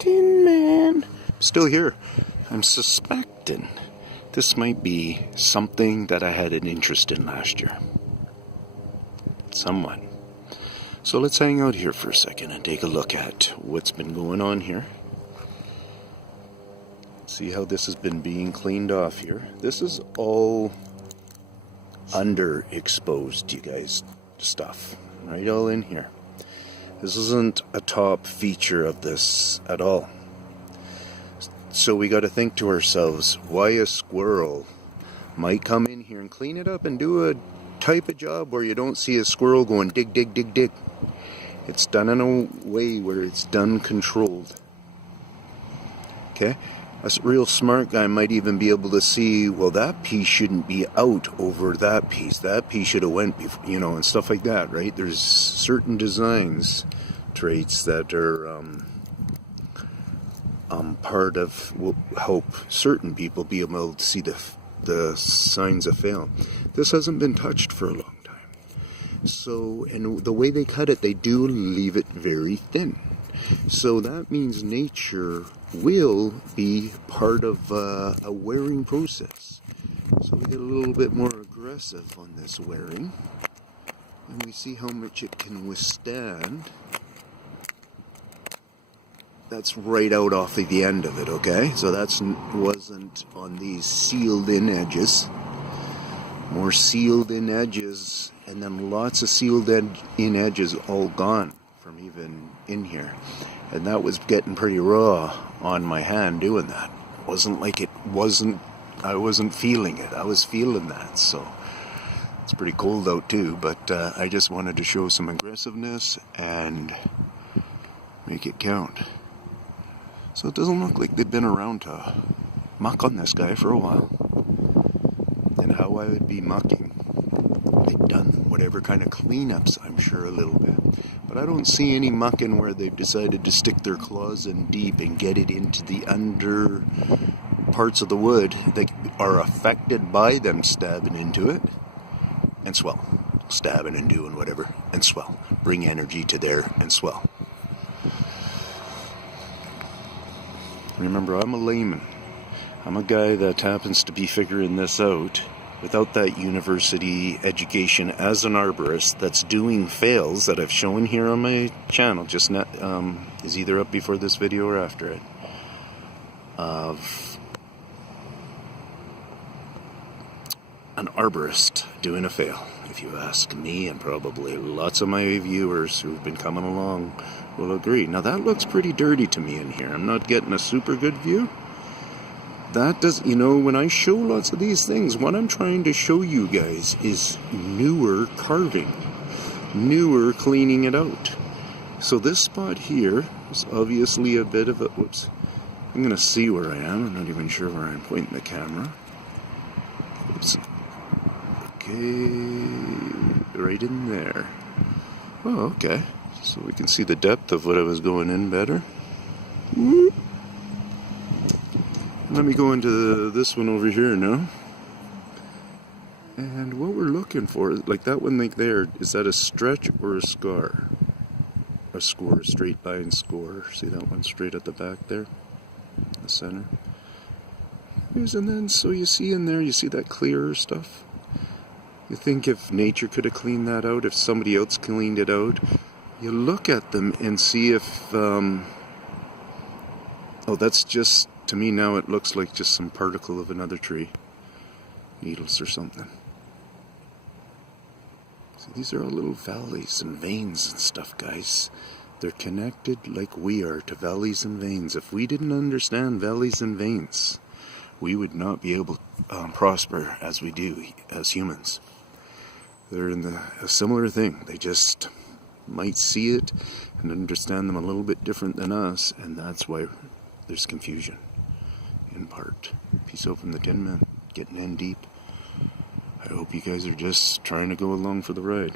Tinman. Still here. I'm suspecting this might be something that I had an interest in last year. Somewhat. So let's hang out here for a second and take a look at what's been going on here. See how this has been being cleaned off here. This is all underexposed, you guys, stuff. Right all in here. This isn't a top feature of this at all. So we got to think to ourselves, why a squirrel might come in here and clean it up and do a type of job where you don't see a squirrel going dig, dig, dig, dig. It's done in a way where it's done controlled. Okay? A real smart guy might even be able to see, well, that piece shouldn't be out over that piece. That piece should have went before, and stuff like that, right? There's certain designs traits that are part of will help certain people be able to see the signs of fail. This hasn't been touched for a long time. So, and the way they cut it, they do leave it very thin. So that means nature will be part of a wearing process. So we get a little bit more aggressive on this wearing, and we see how much it can withstand. That's right out off of the end of it, okay? So that's wasn't on these sealed in edges. More sealed in edges, and then lots of sealed in edges all gone from even in here. And that was getting pretty raw on my hand doing that. It wasn't like I wasn't feeling it. I was feeling that, so it's pretty cold out too, but I just wanted to show some aggressiveness and make it count. So it doesn't look like they've been around to muck on this guy for a while. And how I would be mucking, they've done whatever kind of cleanups, I'm sure, a little bit. But I don't see any mucking where they've decided to stick their claws in deep and get it into the under parts of the wood that are affected by them stabbing into it and swell. Stabbing and doing whatever and swell. Bring energy to there and swell. Remember, I'm a layman. I'm a guy that happens to be figuring this out without that university education as an arborist that's doing fails that I've shown here on my channel, just not, is either up before this video or after it, of an arborist doing a fail. If you ask me, and probably lots of my viewers who've been coming along will agree. Now that looks pretty dirty to me in here. I'm not getting a super good view. That does, when I show lots of these things, what I'm trying to show you guys is newer carving, newer cleaning it out. So this spot here is obviously a bit of a, whoops, I'm going to see where I am. I'm not even sure where I'm pointing the camera. Whoops. Okay, right in there. Oh, okay. So we can see the depth of what I was going in better. Whoop. Let me go into this one over here now. And what we're looking for, like that one like there, is that a stretch or a scar? A score, a straight line score. See that one straight at the back there? The center. And then, so you see in there, you see that clearer stuff? You think if nature could have cleaned that out, if somebody else cleaned it out, you look at them and see if, oh, that's just, to me now it looks like just some particle of another tree. Needles or something. So these are all little valleys and veins and stuff, guys. They're connected like we are to valleys and veins. If we didn't understand valleys and veins, we would not be able to prosper as we do as humans. They're in a similar thing. They just might see it and understand them a little bit different than us, and that's why there's confusion, in part. Peace out from the Tinman, getting in deep. I hope you guys are just trying to go along for the ride.